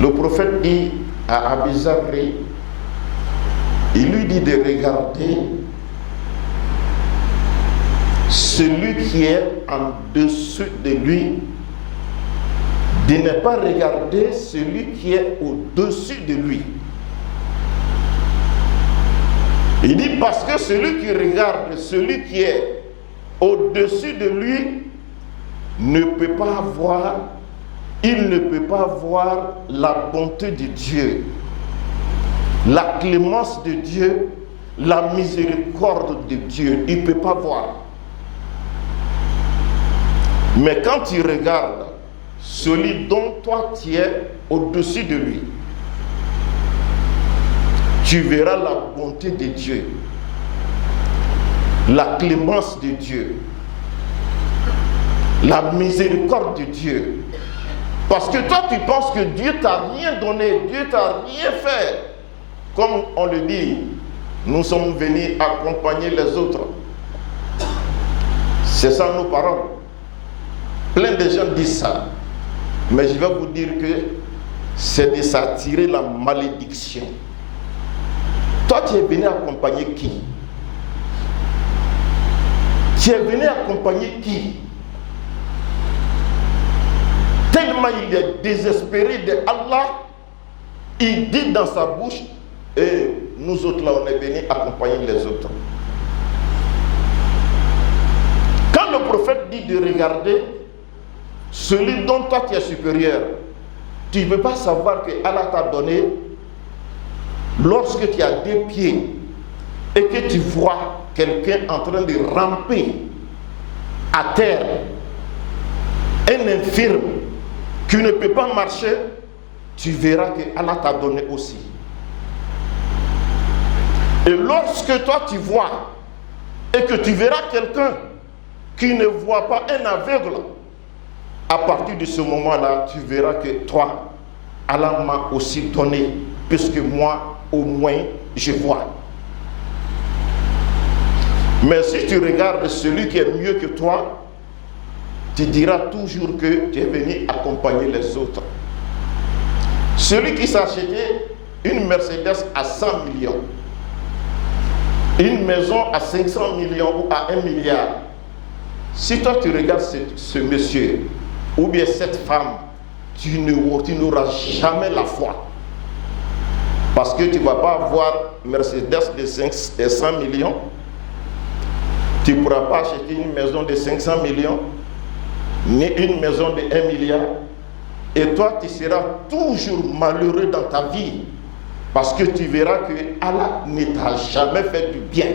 Le prophète dit à Abu Zarri, il lui dit de regarder celui qui est en dessous de lui, de ne pas regarder celui qui est au-dessus de lui. Il dit parce que celui qui regarde celui qui est au-dessus de lui ne peut pas voir, il ne peut pas voir la bonté de Dieu, la clémence de Dieu, la miséricorde de Dieu. Il ne peut pas voir. Mais quand tu regardes celui dont toi tu es au-dessus de lui, tu verras la bonté de Dieu, la clémence de Dieu, la miséricorde de Dieu. Parce que toi tu penses que Dieu t'a rien donné, Dieu t'a rien fait. Comme on le dit, nous sommes venus accompagner les autres. C'est ça nos paroles. Plein de gens disent ça. Mais je vais vous dire que c'est de s'attirer la malédiction. Toi, tu es venu accompagner qui? Tu es venu accompagner qui? Tellement il est désespéré de Allah, il dit dans sa bouche, et nous autres là, on est venus accompagner les autres. Quand le prophète dit de regarder celui dont toi tu es supérieur, tu ne peux pas savoir que Allah t'a donné, lorsque tu as 2 pieds et que tu vois quelqu'un en train de ramper à terre, un infirme qui ne peut pas marcher, tu verras que Allah t'a donné aussi. Et lorsque toi tu vois et que tu verras quelqu'un qui ne voit pas, un aveugle, à partir de ce moment-là, tu verras que toi, Allah m'a aussi donné, puisque moi, au moins, je vois. Mais si tu regardes celui qui est mieux que toi, tu diras toujours que tu es venu accompagner les autres. Celui qui s'achetait une Mercedes à 100 millions, une maison à 500 millions ou à 1 milliard, si toi tu regardes ce monsieur, ou bien cette femme, tu n'auras jamais la foi. Parce que tu ne vas pas avoir Mercedes de 100 millions, tu ne pourras pas acheter une maison de 500 millions, ni une maison de 1 milliard. Et toi, tu seras toujours malheureux dans ta vie, parce que tu verras que Allah ne t'a jamais fait du bien.